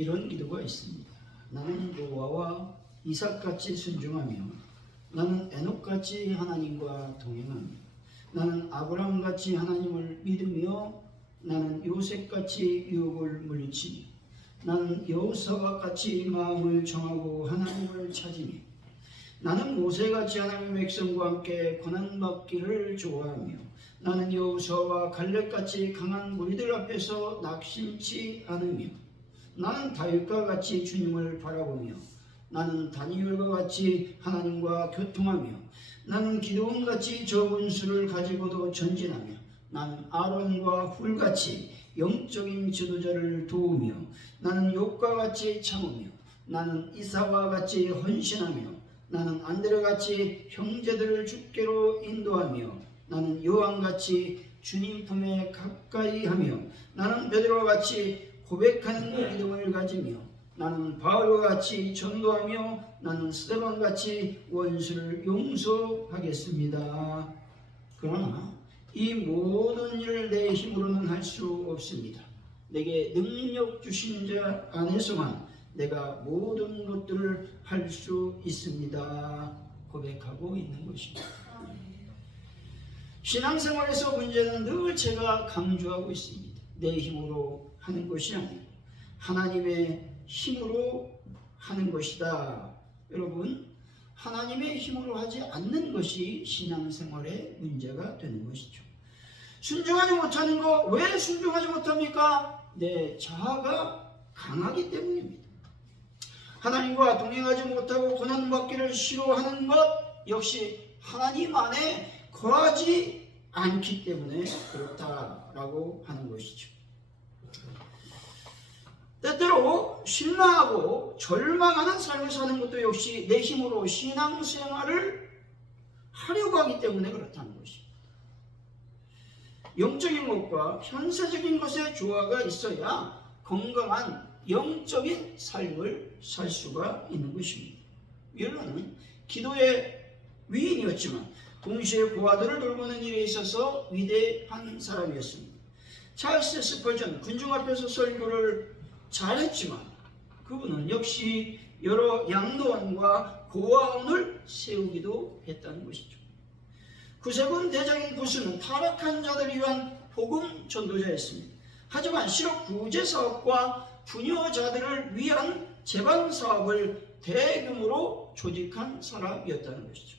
이런 기도가 있습니다. 나는 노아와 이삭같이 순종하며 나는 에녹같이 하나님과 동행하며 나는 아브라함같이 하나님을 믿으며 나는 요셉같이 유혹을 물리치며 나는 여호사와 같이 마음을 정하고 하나님을 찾으며 나는 모세같이 하나님의 백성과 함께 고난받기를 좋아하며 나는 여호수아와 갈렙같이 강한 무리들 앞에서 낙심치 않으며 나는 다윗과 같이 주님을 바라보며 나는 다니엘과 같이 하나님과 교통하며 나는 기드온같이 적은 수를 가지고도 전진하며 나는 아론과 훌같이 영적인 지도자를 도우며 나는 욥과 같이 참으며 나는 이사와 같이 헌신하며 나는 안드레같이 형제들을 주께로 인도하며 나는 요한같이 주님 품에 가까이 하며 나는 베드로와 같이 고백하는 믿음을 가지며 나는 바울과 같이 전도하며 나는 스데반같이 원수를 용서하겠습니다. 그러나 이 모든 일을 내 힘으로는 할 수 없습니다. 내게 능력 주신 자 안에서만 내가 모든 것들을 할 수 있습니다. 고백하고 있는 것입니다. 신앙생활에서 문제는 늘 제가 강조하고 있습니다. 내 힘으로 하는 것이 아니고 하나님의 힘으로 하는 것이다. 여러분, 하나님의 힘으로 하지 않는 것이 신앙생활의 문제가 되는 것이죠. 순종하지 못하는 거, 왜 순종하지 못합니까? 내 자아가 강하기 때문입니다. 하나님과 동행하지 못하고 고난받기를 싫어하는 것 역시 하나님 안에 거하지 않기 때문에 그렇다라고 하는 것이죠. 때때로 실망하고 절망하는 삶을 사는 것도 역시 내 힘으로 신앙생활을 하려고 하기 때문에 그렇다는 것입니다. 영적인 것과 현세적인 것의 조화가 있어야 건강한 영적인 삶을 살 수가 있는 것입니다. 뮬러는 기도의 위인이었지만 동시에 고아들을 돌보는 일에 있어서 위대한 사람이었습니다. 찰스 스펄전 군중 앞에서 설교를 잘했지만 그분은 역시 여러 양로원과 고아원을 세우기도 했다는 것이죠. 구세군 대장인 구스는 타락한 자들을 위한 복음 전도자였습니다. 하지만 실업 구제 사업과 부녀자들을 위한 재반 사업을 대규모로 조직한 사람이었다는 것이죠.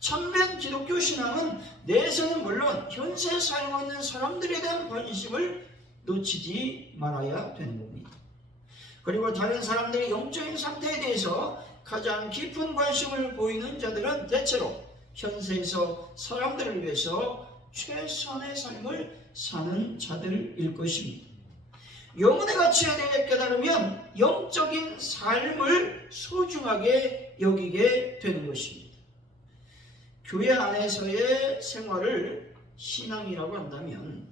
참된 기독교 신앙은 내세는 물론 현세에 살고 있는 사람들에 대한 관심을 놓치지 말아야 되는 겁니다. 그리고 다른 사람들의 영적인 상태에 대해서 가장 깊은 관심을 보이는 자들은 대체로 현세에서 사람들을 위해서 최선의 삶을 사는 자들일 것입니다. 영혼의 가치에 대해 깨달으면 영적인 삶을 소중하게 여기게 되는 것입니다. 교회 안에서의 생활을 신앙이라고 한다면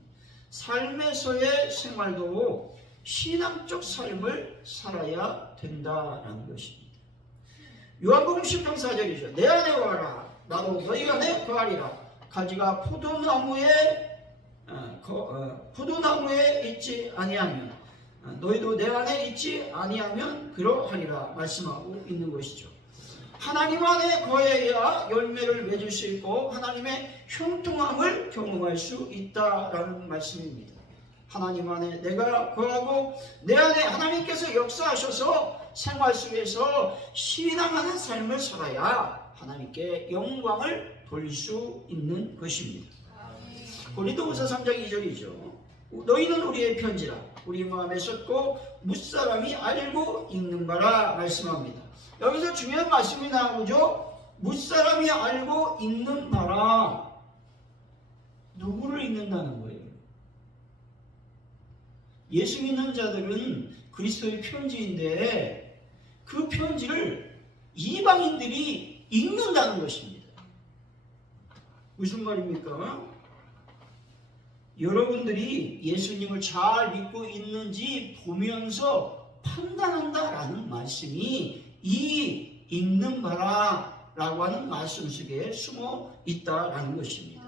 삶에서의 생활도 신앙적 삶을 살아야 된다라는 것입니다. 요한복음 10장 4절이죠. 내 안에 와라 나도 너희 안에 거하리라. 가지가 포도나무에 있지 아니하면 너희도 내 안에 있지 아니하면 그러하리라 말씀하고 있는 것이죠. 하나님 안에 거해야 열매를 맺을 수 있고 하나님의 형통함을 경험할 수 있다라는 말씀입니다. 하나님 안에 내가 거하고 내 안에 하나님께서 역사하셔서 생활 속에서 신앙하는 삶을 살아야 하나님께 영광을 돌릴 수 있는 것입니다. 고린도후서 3장 2절이죠. 너희는 우리의 편지라 우리 마음에 썼고 뭇사람이 알고 읽는 바라 말씀합니다. 여기서 중요한 말씀이 나오죠. 뭇사람이 알고 읽는 바라. 누구를 읽는다는 거예요? 예수 믿는 자들은 그리스도의 편지인데 그 편지를 이방인들이 읽는다는 것입니다. 무슨 말입니까? 여러분들이 예수님을 잘 믿고 있는지 보면서 판단한다라는 말씀이 이 읽는 바라라고 하는 말씀 속에 숨어 있다라는 것입니다.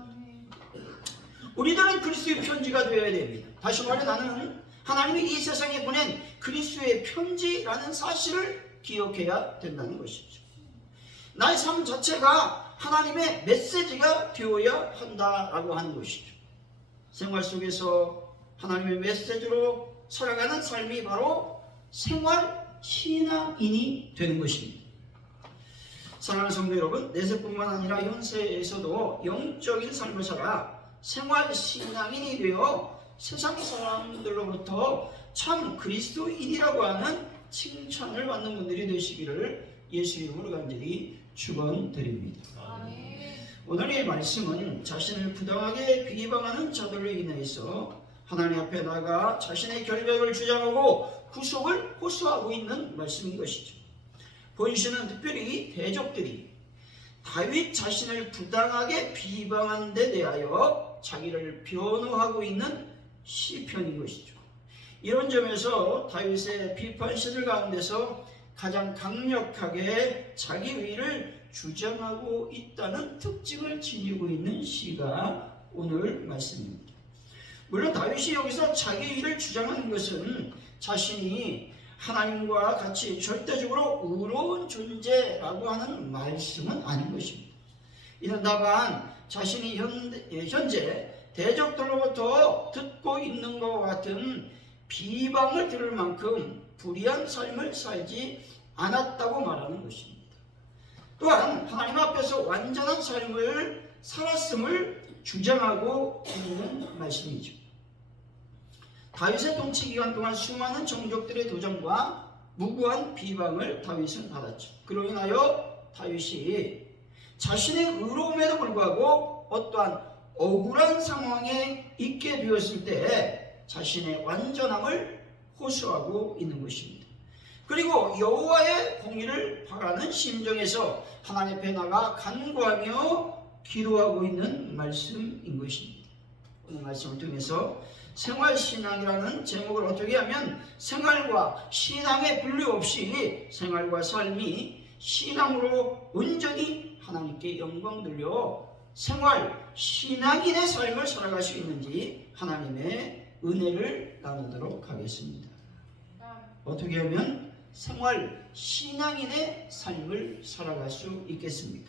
우리들은 그리스도의 편지가 되어야 됩니다. 다시 말해 나는 하나님이 이 세상에 보낸 그리스도의 편지라는 사실을 기억해야 된다는 것이죠. 나의 삶 자체가 하나님의 메시지가 되어야 한다라고 하는 것이죠. 생활 속에서 하나님의 메시지로 살아가는 삶이 바로 생활 신앙인이 되는 것입니다. 사랑하는 성도 여러분, 내세뿐만 아니라 현세에서도 영적인 삶을 살아 생활 신앙인이 되어 세상 사람들로부터 참 그리스도인이라고 하는 칭찬을 받는 분들이 되시기를 예수 이름으로 간절히 축원드립니다. 오늘의 말씀은 자신을 부당하게 비방하는 자들로 인해서 하나님 앞에 나가 자신의 결백을 주장하고 구속을 호소하고 있는 말씀인 것이죠. 본시는 특별히 대적들이 다윗 자신을 부당하게 비방한 데 대하여 자기를 변호하고 있는 시편인 것이죠. 이런 점에서 다윗의 비판시들 가운데서 가장 강력하게 자기 의를 주장하고 있다는 특징을 지니고 있는 시가 오늘 말씀입니다. 물론 다윗이 여기서 자기 의를 주장하는 것은 자신이 하나님과 같이 절대적으로 의로운 존재라고 하는 말씀은 아닌 것입니다. 이는 다만 자신이 현재 대적들로부터 듣고 있는 것과 같은 비방을 들을 만큼 불의한 삶을 살지 않았다고 말하는 것입니다. 또한 하나님 앞에서 완전한 삶을 살았음을 주장하고 있는 말씀이죠. 다윗의 통치 기간 동안 수많은 정족들의 도전과 무고한 비방을 다윗은 받았죠. 그로 인하여 다윗이 자신의 의로움에도 불구하고 어떠한 억울한 상황에 있게 되었을 때 자신의 완전함을 호소하고 있는 것입니다. 그리고 여호와의 공의를 바라는 심정에서 하나님 앞에 나가 간구하며 기도하고 있는 말씀인 것입니다. 오늘 말씀을 통해서 생활신앙이라는 제목을 어떻게 하면 생활과 신앙의 분류 없이 생활과 삶이 신앙으로 온전히 하나님께 영광 돌려 생활 신앙인의 삶을 살아갈 수 있는지 하나님의 은혜를 나누도록 하겠습니다. 어떻게 하면 생활 신앙인의 삶을 살아갈 수 있겠습니까?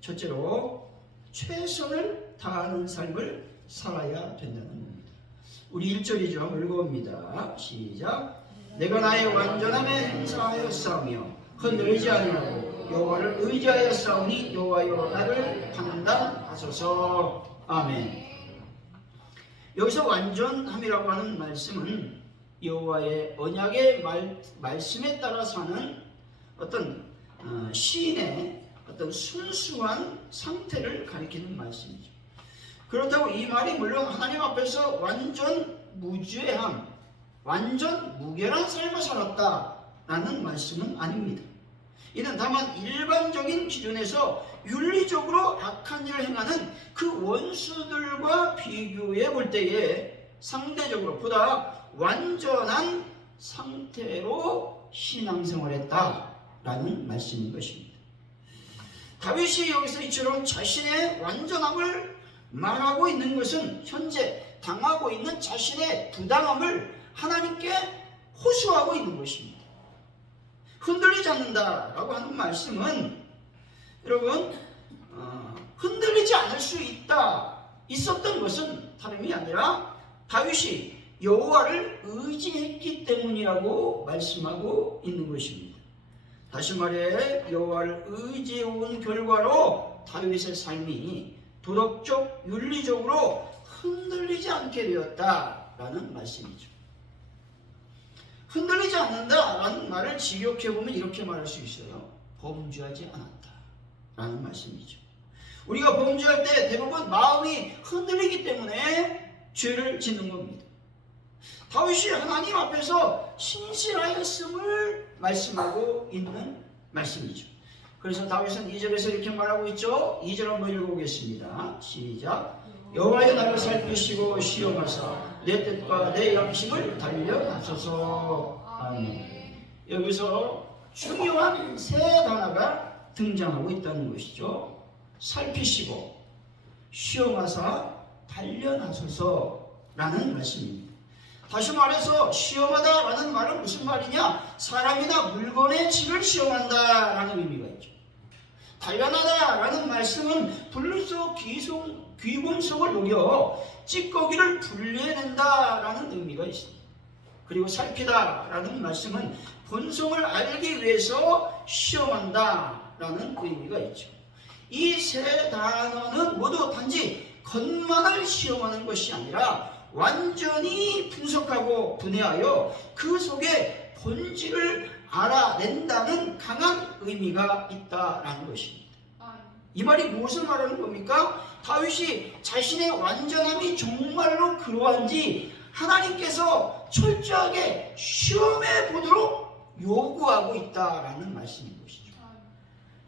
첫째로 최선을 다하는 삶을 살아야 된다는 겁니다. 우리 1절이죠. 읽어봅니다. 시작. 내가 나의 완전함에 행사하여 싸우며 흔들리지 아니하고 여호와를 의지하여 싸우니 여호와여 나를 판단하소서. 아멘. 여기서 완전함이라고 하는 말씀은 여호와의 언약의 말씀에 따라 사는 어떤 시인의 어떤 순수한 상태를 가리키는 말씀이죠. 그렇다고 이 말이 물론 하나님 앞에서 완전 무죄함, 완전 무결한 삶을 살았다라는 말씀은 아닙니다. 이는 다만 일반적인 기준에서 윤리적으로 악한 일을 행하는 그 원수들과 비교해 볼 때에 상대적으로 보다 완전한 상태로 신앙생활했다라는 말씀인 것입니다. 다윗이 여기서 이처럼 자신의 완전함을 말하고 있는 것은 현재 당하고 있는 자신의 부당함을 하나님께 호소하고 있는 것입니다. 흔들리지 않는다라고 하는 말씀은 여러분 흔들리지 않을 수 있었던 것은 다름이 아니라 다윗이 여호와를 의지했기 때문이라고 말씀하고 있는 것입니다. 다시 말해 여호와를 의지해온 결과로 다윗의 삶이 도덕적, 윤리적으로 흔들리지 않게 되었다라는 말씀이죠. 흔들리지 않는다라는 말을 직역해보면 이렇게 말할 수 있어요. 범죄하지 않았다라는 말씀이죠. 우리가 범죄할 때 대부분 마음이 흔들리기 때문에 죄를 짓는 겁니다. 다윗이 하나님 앞에서 신실하였음을 말씀하고 있는 말씀이죠. 그래서 다윗은 2절에서 이렇게 말하고 있죠. 2절 한번 읽어보겠습니다. 시작. 여호와여 나를 살피시고 시험하사 내 뜻과 내 양심을 달려하소서. 아멘. 여기서 중요한 세 단어가 등장하고 있다는 것이죠. 살피시고 시험하사 단련하소서라는 말씀입니다. 다시 말해서 시험하다라는 말은 무슨 말이냐? 사람이나 물건의 질을 시험한다라는 의미가 있죠. 단련하다라는 말씀은 불소 귀금속을 녹여 찌꺼기를 분리해낸다라는 의미가 있습니다. 그리고 살피다라는 말씀은 본성을 알기 위해서 시험한다라는 의미가 있죠. 이 세 단어는 모두 단지 겉만을 시험하는 것이 아니라 완전히 분석하고 분해하여 그 속에 본질을 알아낸다는 강한 의미가 있다라는 것입니다. 이 말이 무엇을 말하는 겁니까? 다윗이 자신의 완전함이 정말로 그러한지 하나님께서 철저하게 시험해 보도록 요구하고 있다라는 말씀인 것이죠.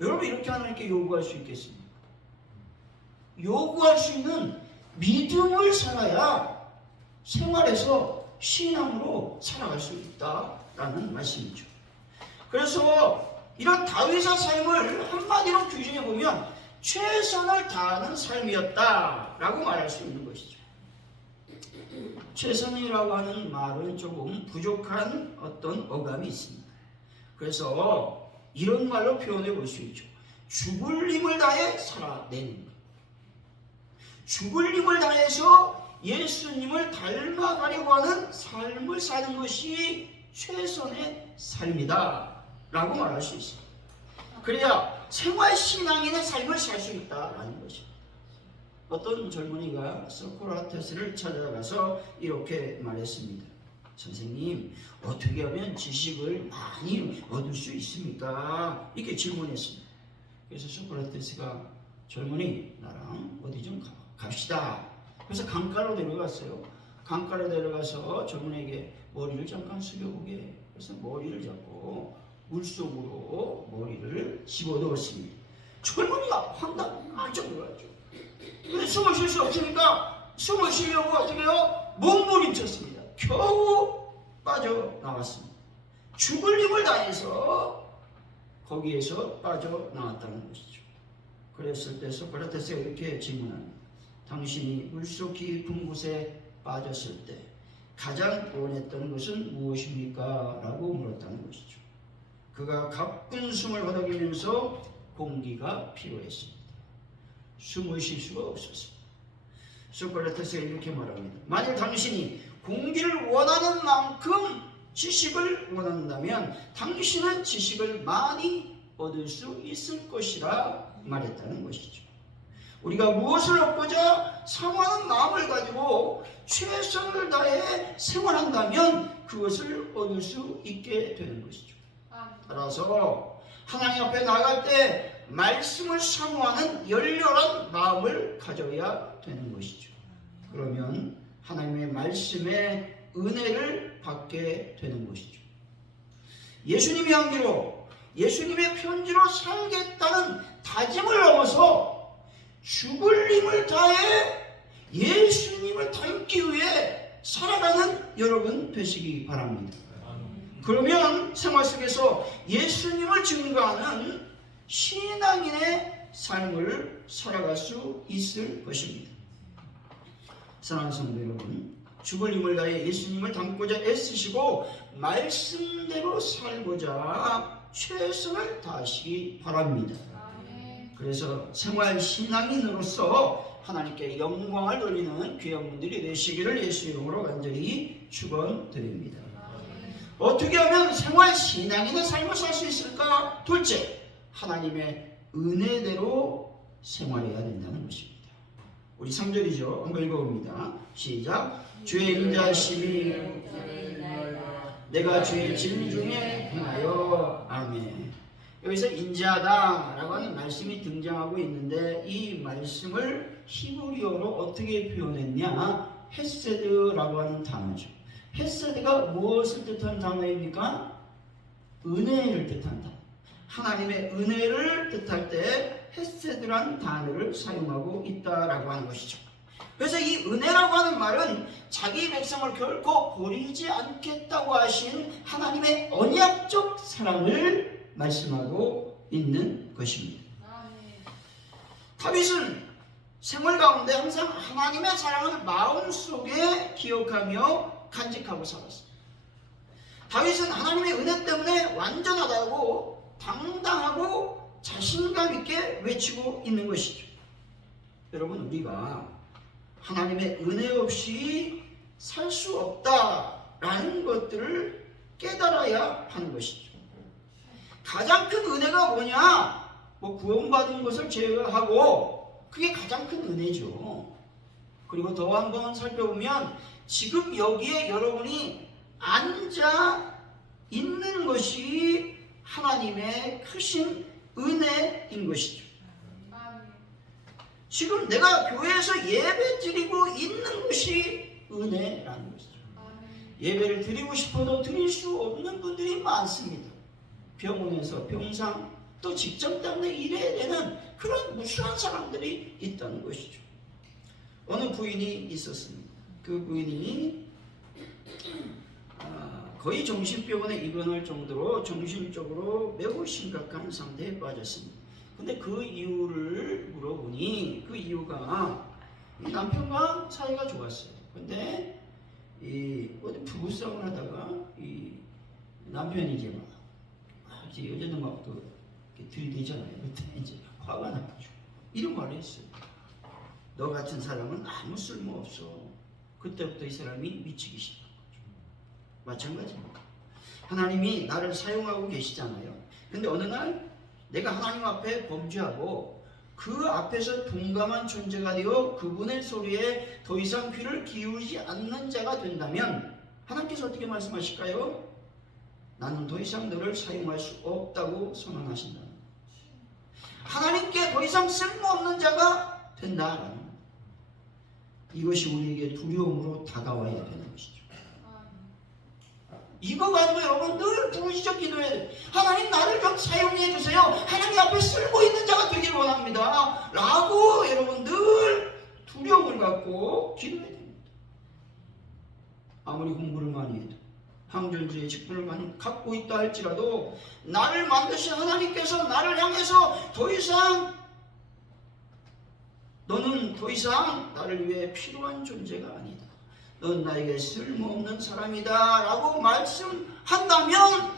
여러분, 이렇게 하나님께 요구할 수 있겠습니까? 요구할 수 있는 믿음을 살아야 생활에서 신앙으로 살아갈 수 있다라는 말씀이죠. 그래서 이런 다윗의 삶을 한마디로 규정해 보면 최선을 다하는 삶이었다라고 말할 수 있는 것이죠. 최선이라고 하는 말은 조금 부족한 어떤 어감이 있습니다. 그래서 이런 말로 표현해 볼 수 있죠. 죽을 힘을 다해 살아내는 것. 죽을 힘을 다해서 예수님을 닮아가려고 하는 삶을 사는 것이 최선의 삶이다 라고 말할 수 있습니다. 그래야 생활신앙인의 삶을 살 수 있다라는 것입니다. 어떤 젊은이가 소크라테스를 찾아가서 이렇게 말했습니다. 선생님, 어떻게 하면 지식을 많이 얻을 수 있습니까? 이렇게 질문했습니다. 그래서 소크라테스가 젊은이, 나랑 어디 좀 갑시다. 그래서 강가로 데려갔어요. 강가로 데려가서 젊은이에게 머리를 잠깐 숙여보게. 그래서 머리를 잡고 물속으로 머리를 집어넣었습니다. 젊은이가 황당 깜짝 놀랐죠. 근데 숨을 쉴 수 없으니까 숨을 쉬려고 어떻게 해요? 몸부림쳤습니다. 겨우 빠져나왔습니다. 죽을 힘을 다해서 거기에서 빠져나왔다는 것이죠. 그랬을 때 소크라테스가 이렇게 질문합니다. 당신이 물속 깊은 곳에 빠졌을 때 가장 원했던 것은 무엇입니까? 라고 물었다는 것이죠. 그가 가쁜 숨을 허덕이면서 공기가 필요했습니다. 숨을 쉴 수가 없었습니다. 소크라테스가 이렇게 말합니다. 만일 당신이 공기를 원하는 만큼 지식을 원한다면 당신은 지식을 많이 얻을 수 있을 것이라 말했다는 것이죠. 우리가 무엇을 얻고자 사모하는 마음을 가지고 최선을 다해 생활한다면 그것을 얻을 수 있게 되는 것이죠. 따라서 하나님 앞에 나갈 때 말씀을 사모하는 열렬한 마음을 가져야 되는 것이죠. 그러면 하나님의 말씀의 은혜를 받게 되는 것이죠. 예수님의 향기로 예수님의 편지로 살겠다는 다짐을 넘어서 죽을 힘을 다해 예수님을 닮기 위해 살아가는 여러분 되시기 바랍니다. 그러면 생활 속에서 예수님을 증거하는 신앙인의 삶을 살아갈 수 있을 것입니다. 사랑하는 성도 여러분, 죽을 힘을 다해 예수님을 닮고자 애쓰시고 말씀대로 살고자 최선을 다하시기 바랍니다. 그래서 생활 신앙인으로서 하나님께 영광을 돌리는 귀한 분들이 되시기를 예수 이름으로 간절히 축원드립니다. 어떻게 하면 생활 신앙인의 삶을 살 수 있을까? 둘째, 하나님의 은혜대로 생활해야 된다는 것입니다. 우리 3절이죠. 한번 읽어봅니다. 시작. 주의 인자심이 내가 주의 진 중에 행하여. 아멘. 여기서 인자하다라고 하는 말씀이 등장하고 있는데 이 말씀을 히브리어로 어떻게 표현했냐? 헤세드라고 하는 단어죠. 헤세드가 무엇을 뜻하는 단어입니까? 은혜를 뜻한 단어. 하나님의 은혜를 뜻할 때 헤세드란 단어를 사용하고 있다라고 하는 것이죠. 그래서 이 은혜라고 하는 말은 자기 백성을 결코 버리지 않겠다고 하신 하나님의 언약적 사랑을 말씀하고 있는 것입니다. 다윗은 생활 가운데 항상 하나님의 사랑을 마음속에 기억하며 간직하고 살았어요. 다윗은 하나님의 은혜 때문에 완전하다고 당당하고 자신감 있게 외치고 있는 것이죠. 여러분, 우리가 하나님의 은혜 없이 살 수 없다라는 것들을 깨달아야 하는 것이죠. 가장 큰 은혜가 뭐냐? 구원받은 것을 제외하고 그게 가장 큰 은혜죠. 그리고 더 한번 살펴보면 지금 여기에 여러분이 앉아 있는 것이 하나님의 크신 은혜인 것이죠. 지금 내가 교회에서 예배 드리고 있는 것이 은혜라는 것이죠. 예배를 드리고 싶어도 드릴 수 없는 분들이 많습니다. 병원에서 병상, 또 직장 때문에 일해야 되는 그런 무수한 사람들이 있다는 것이죠. 어느 부인이 있었습니다. 그 부인이 거의 정신병원에 입원할 정도로 정신적으로 매우 심각한 상태에 빠졌습니다. 근데 그 이유를 물어보니 그 이유가 남편과 사이가 좋았어요. 근데 어디 부부싸움을 하다가 이 남편이 이제 여자들 막 들이대잖아요. 그때 이제 화가 나가지고 이런 말을 했어요. 너 같은 사람은 아무 쓸모 없어. 그때부터 이 사람이 미치기 시작한 거죠. 마찬가지입니다. 하나님이 나를 사용하고 계시잖아요. 근데 어느 날 내가 하나님 앞에 범죄하고 그 앞에서 둔감한 존재가 되어 그분의 소리에 더 이상 귀를 기울이지 않는 자가 된다면 하나님께서 어떻게 말씀하실까요? 나는 더 이상 너를 사용할 수 없다고 선언하신다. 하나님께 더 이상 쓸모없는 자가 된다라는 이것이 우리에게 두려움으로 다가와야 되는 것이죠. 이거 가지고 여러분 늘 부르짖어 기도해야 돼요. 하나님 나를 좀 사용해 주세요. 하나님 앞에 쓸모 있는 자가 되길 원합니다. 라고 여러분 늘 두려움을 갖고 기도해야 됩니다. 아무리 공부를 많이 해도 항전주의 직분을 갖고 있다 할지라도 나를 만드신 하나님께서 나를 향해서 너는 더 이상 나를 위해 필요한 존재가 아니다. 넌 나에게 쓸모없는 사람이다 라고 말씀한다면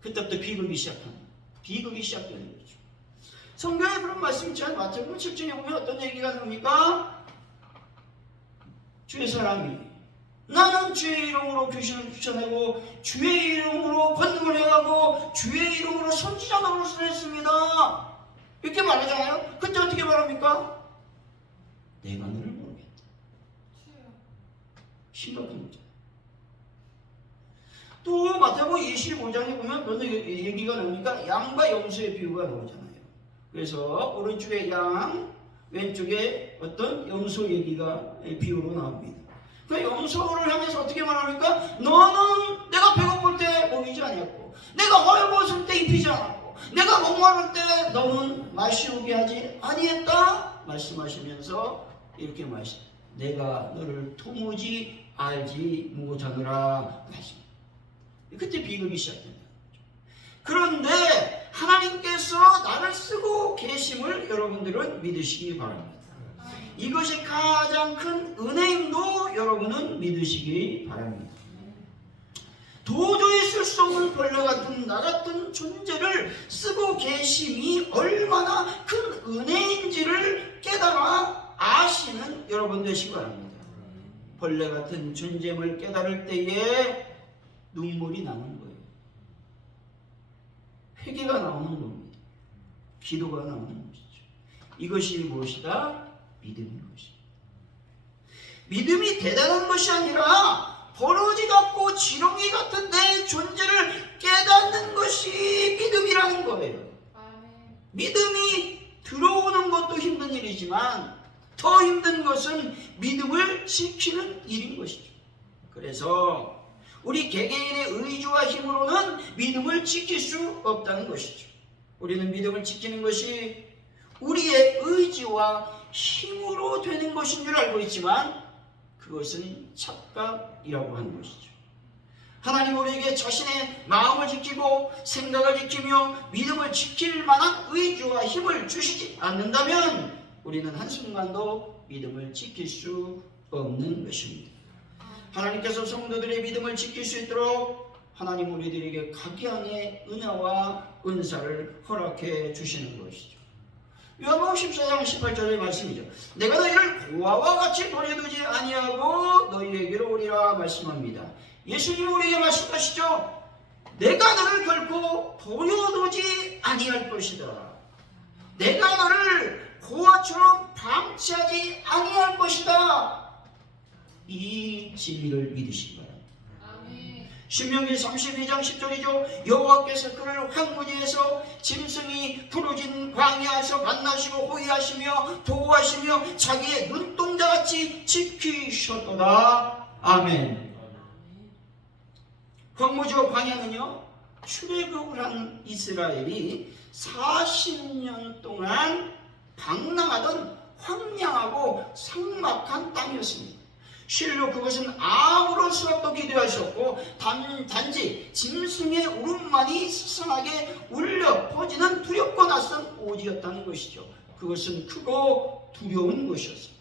그때부터 비극이 시작되는 거죠. 성경에 그런 말씀 있잖아요. 마태복음 7장에 보면 어떤 얘기가 나옵니까? 주의 사람이 나는 주의 이름으로 교신을 추천하고 주의 이름으로 권능을 행하고 주의 이름으로 선지자 노릇을 했습니다. 이렇게 말하잖아요. 그때 어떻게 말합니까? 내가 너를 모르겠다. 심각한 문제. 또 마태복음 25장에 보면 그런 얘기가 나오니까 양과 염소의 비유가 나오잖아요. 그래서 오른쪽에 양, 왼쪽에 어떤 염소 얘기가 비유로 나옵니다. 그 염소를 향해서 어떻게 말합니까? 너는 내가 배고플 때 먹이지 않았고 내가 헐벗을 때 입히지 않았고 내가 목마를 때 너는 마시우게 하지 아니했다 말씀하시면서 이렇게 내가 너를 도무지 알지 못하노라 말씀. 그때 비극이 시작된다. 그런데 하나님께서 나를 쓰고 계심을 여러분들은 믿으시기 바랍니다. 이것이 가장 큰 은혜임도 여러분은 믿으시기 바랍니다. 도저히 쓸 수 없는 벌레 같은 나 같은 존재를 쓰고 계심이 얼마나 큰 은혜인지를 깨달아 아시는 여러분 되시기 바랍니다. 벌레 같은 존재임을 깨달을 때에 눈물이 나는 거예요. 회개가 나오는 겁니다. 기도가 나오는 것이죠. 이것이 무엇이다? 믿음인 것입니다. 믿음이 대단한 것이 아니라 버러지 같고 지렁이 같은 내 존재를 깨닫는 것이 믿음이라는 거예요. 믿음이 들어오는 것도 힘든 일이지만 더 힘든 것은 믿음을 지키는 일인 것이죠. 그래서 우리 개개인의 의지와 힘으로는 믿음을 지킬 수 없다는 것이죠. 우리는 믿음을 지키는 것이 우리의 의지와 힘으로 되는 것인 줄 알고 있지만 그것은 착각이라고 하는 것이죠. 하나님 우리에게 자신의 마음을 지키고 생각을 지키며 믿음을 지킬 만한 의지와 힘을 주시지 않는다면 우리는 한순간도 믿음을 지킬 수 없는 것입니다. 하나님께서 성도들의 믿음을 지킬 수 있도록 하나님 우리들에게 각양의 은혜와 은사를 허락해 주시는 것이죠. 요한복음 14장 18절의 말씀이죠. 내가 너희를 고아와 같이 버려두지 아니하고 너희에게로 오리라 말씀합니다. 예수님은 우리에게 말씀하시죠. 내가 너를 결코 버려두지 아니할 것이다. 내가 너를 고아처럼 방치하지 아니할 것이다. 이 진리를 믿으시기 바랍니다. 신명기 32장 10절이죠. 여호와께서 그를 황무지에서 짐승이 부르짖는 광야에서 만나시고 호위하시며 보호하시며 자기의 눈동자같이 지키셨도다. 아멘. 황무지와 광야는요, 출애굽을 한 이스라엘이 40년 동안 방랑하던 황량하고 삭막한 땅이었습니다. 실로 그것은 아무런 수확도 기대하셨고 단지 짐승의 울음만이 스산하게 울려 퍼지는 두렵고 낯선 오지였다는 것이죠. 그것은 크고 두려운 것이었습니다.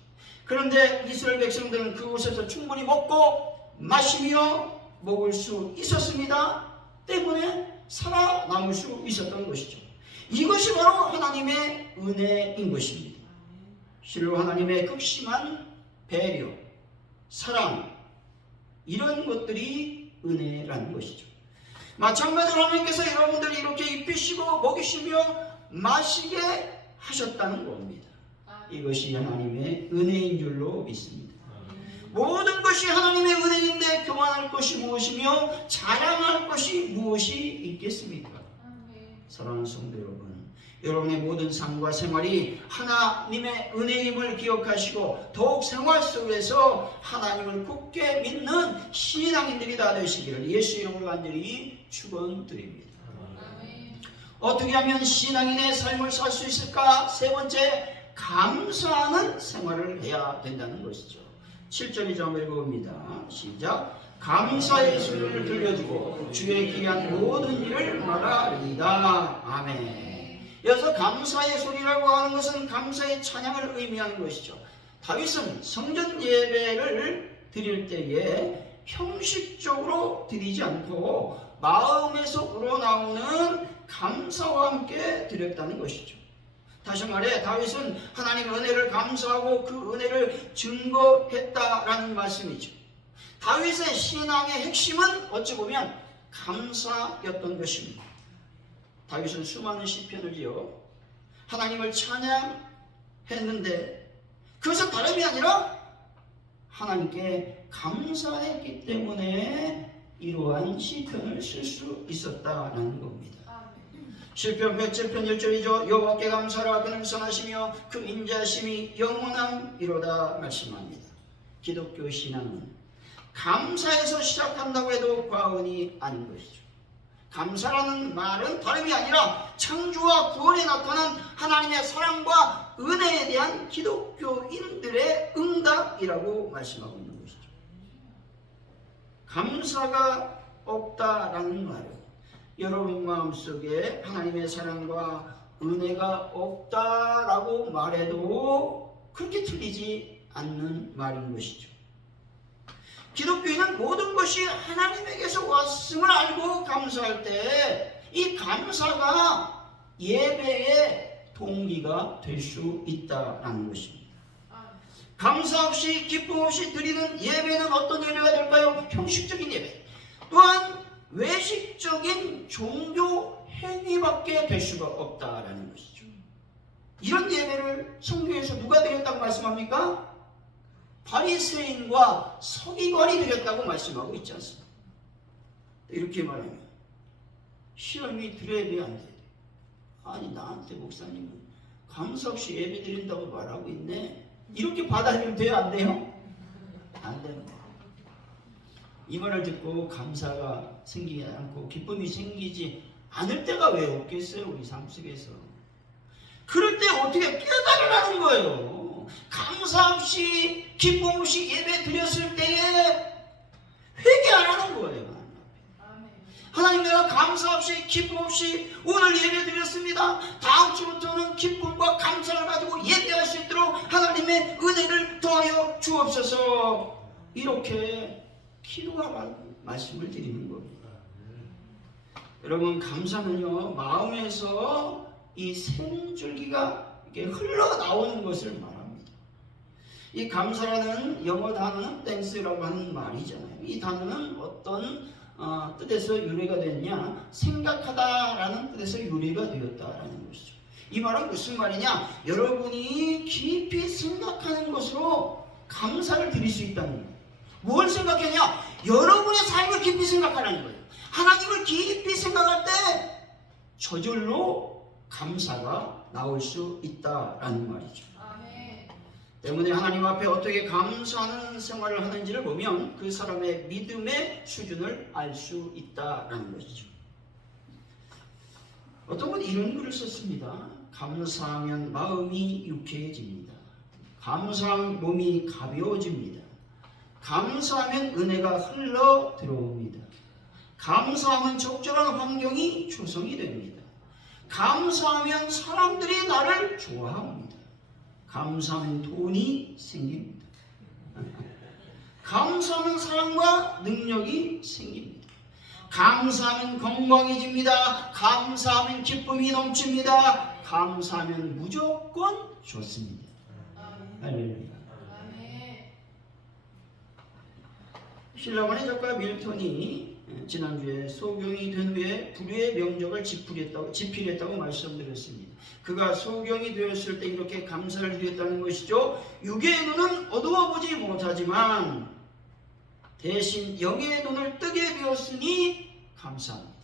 그런데 이스라엘 백성들은 그곳에서 충분히 먹고 마시며 먹을 수 있었습니다. 때문에 살아남을 수 있었던 것이죠. 이것이 바로 하나님의 은혜인 것입니다. 실로 하나님의 극심한 배려, 사랑, 이런 것들이 은혜라는 것이죠. 마찬가지로 하나님께서 여러분들을 이렇게 입히시고 먹이시며 마시게 하셨다는 겁니다. 이것이 하나님의 은혜인 줄로 믿습니다. 모든 것이 하나님의 은혜인데 교만할 것이 무엇이며 자랑할 것이 무엇이 있겠습니까? 사랑하는 성도 여러분, 여러분의 모든 삶과 생활이 하나님의 은혜임을 기억하시고 더욱 생활 속에서 하나님을 굳게 믿는 신앙인들이 다 되시기를 예수 이름으로 간절히 축원드립니다. 어떻게 하면 신앙인의 삶을 살 수 있을까? 세 번째, 감사하는 생활을 해야 된다는 것이죠. 7절 이제 한번 읽어봅니다. 시작. 감사의 소리를 들려주고 주의 귀한 모든 일을 말하리이다. 아멘. 여기서 감사의 소리라고 하는 것은 감사의 찬양을 의미하는 것이죠. 다윗은 성전 예배를 드릴 때에 형식적으로 드리지 않고 마음에서 우러나오는 감사와 함께 드렸다는 것이죠. 다시 말해 다윗은 하나님의 은혜를 감사하고 그 은혜를 증거했다라는 말씀이죠. 다윗의 신앙의 핵심은 어찌 보면 감사였던 것입니다. 다윗은 수많은 시편을 지어 하나님을 찬양했는데 그것은 다름이 아니라 하나님께 감사했기 때문에 이러한 시편을 쓸 수 있었다라는 겁니다. 시편 107편 1절이죠. 여호와께 감사라 그는 선하시며 그 인자심이 영원함이로다 말씀합니다. 기독교 신앙은 감사에서 시작한다고 해도 과언이 아닌 것이죠. 감사라는 말은 다름이 아니라 창조와 구원에 나타난 하나님의 사랑과 은혜에 대한 기독교인들의 응답이라고 말씀하고 있는 것이죠. 감사가 없다라는 말은 여러분 마음속에 하나님의 사랑과 은혜가 없다라고 말해도 그렇게 틀리지 않는 말인 것이죠. 기독교인은 모든 것이 하나님에게서 왔음을 알고 감사할 때 이 감사가 예배의 동기가 될 수 있다는 것입니다. 감사 없이 기쁨 없이 드리는 예배는 어떤 예배가 될까요? 형식적인 예배, 또한 외식적인 종교 행위밖에 될 수가 없다라는 것이죠. 이런 예배를 성경에서 누가 드렸다고 말씀합니까? 바리새인과 서기관이 드렸다고 말씀하고 있지 않습니까? 이렇게 말하면 시험이 드려야 돼, 안 돼? 아니 나한테 목사님은 감사 없이 예배 드린다고 말하고 있네. 이렇게 받아들이면 돼요, 안 돼요? 안 되는 거예요. 이 말을 듣고 감사가 생기지 않고 기쁨이 생기지 않을 때가 왜 없겠어요, 우리 삶 속에서. 그럴 때 어떻게 깨달으라는 거예요. 감사 없이 기쁨 없이 예배 드렸을 때에 회개 안 하는 거예요. 하나님, 내가 감사 없이 기쁨 없이 오늘 예배 드렸습니다. 다음 주부터는 기쁨과 감사를 가지고 예배할 수 있도록 하나님의 은혜를 더하여 주옵소서. 이렇게 기도하라고 말씀을 드리는 겁니다. 여러분, 감사는요, 마음에서 이 생줄기가 이렇게 흘러나오는 것을 말합니다. 이 감사라는 영어 단어는 땡스라고 하는 말이잖아요. 이 단어는 어떤 뜻에서 유래가 됐냐? 생각하다라는 뜻에서 유래가 되었다라는 것이죠. 이 말은 무슨 말이냐? 여러분이 깊이 생각하는 것으로 감사를 드릴 수 있다는 거예요. 뭘 생각하냐? 여러분의 삶을 깊이 생각하라는 거예요. 하나님을 깊이 생각할 때 저절로 감사가 나올 수 있다라는 말이죠. 아멘. 때문에 하나님 앞에 어떻게 감사하는 생활을 하는지를 보면 그 사람의 믿음의 수준을 알 수 있다라는 것이죠. 어떤 분이 이런 글을 썼습니다. 감사하면 마음이 유쾌해집니다. 감사하면 몸이 가벼워집니다. 감사하면 은혜가 흘러 들어옵니다. 감사하면 적절한 환경이 조성이 됩니다. 감사하면 사람들이 나를 좋아합니다. 감사하면 돈이 생깁니다. 감사하면 사랑과 능력이 생깁니다. 감사하면 건강해집니다. 감사하면 기쁨이 넘칩니다. 감사하면 무조건 좋습니다. 할렐루야. 신라만의 작가 밀턴이 지난주에 소경이 된 후에 불후의 명적을 집필했다고 말씀드렸습니다. 그가 소경이 되었을 때 이렇게 감사를 드렸다는 것이죠. 육의 눈은 어두워 보지 못하지만 대신 영의 눈을 뜨게 되었으니 감사합니다.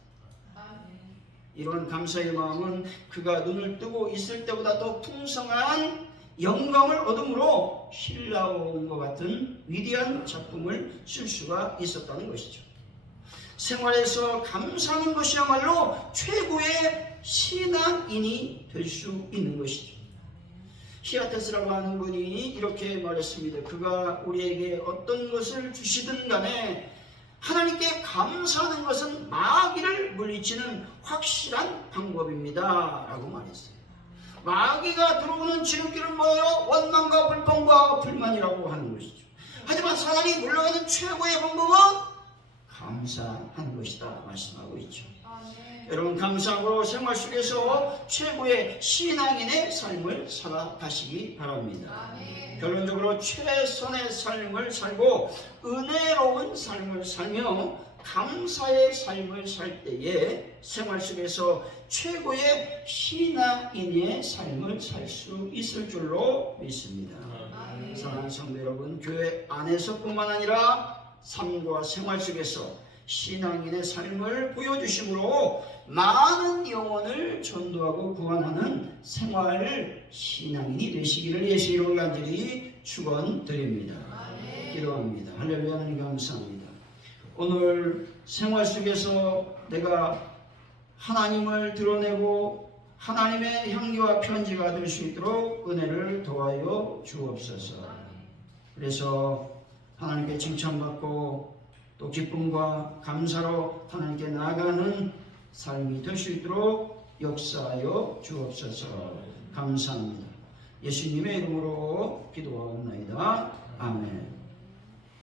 이런 감사의 마음은 그가 눈을 뜨고 있을 때보다 더 풍성한 영광을 얻음으로 신라온과 같은 위대한 작품을 쓸 수가 있었다는 것이죠. 생활에서 감사하는 것이야말로 최고의 신앙인이 될 수 있는 것이죠. 히아테스라고 하는 분이 이렇게 말했습니다. 그가 우리에게 어떤 것을 주시든 간에 하나님께 감사하는 것은 마귀를 물리치는 확실한 방법입니다 라고 말했어요. 마귀가 들어오는 지름길은 뭐예요? 원망과 불평과 불만이라고 하는 것이죠. 하지만 사단이 물러가는 최고의 방법은 감사하는 것이다 말씀하고 있죠. 여러분, 감사함으로 생활 속에서 최고의 신앙인의 삶을 살아가시기 바랍니다. 결론적으로 최선의 삶을 살고 은혜로운 삶을 살며 감사의 삶을 살 때에 생활 속에서 최고의 신앙인의 삶을 살 수 있을 줄로 믿습니다. 사랑하는 성도 여러분, 교회 안에서뿐만 아니라 삶과 생활 속에서 신앙인의 삶을 보여주심으로 많은 영혼을 전도하고 구원하는 생활 신앙인이 되시기를 예수 이름으로 간절히 축원드립니다. 기도합니다. 할렐루야. 하나님 감사합니다. 오늘 생활 속에서 내가 하나님을 드러내고 하나님의 향기와 편지가 될 수 있도록 은혜를 도와여 주옵소서. 그래서 하나님께 칭찬받고 또 기쁨과 감사로 하나님께 나아가는 삶이 될 수 있도록 역사하여 주옵소서. 감사합니다. 예수님의 이름으로 기도하옵나이다. 아멘.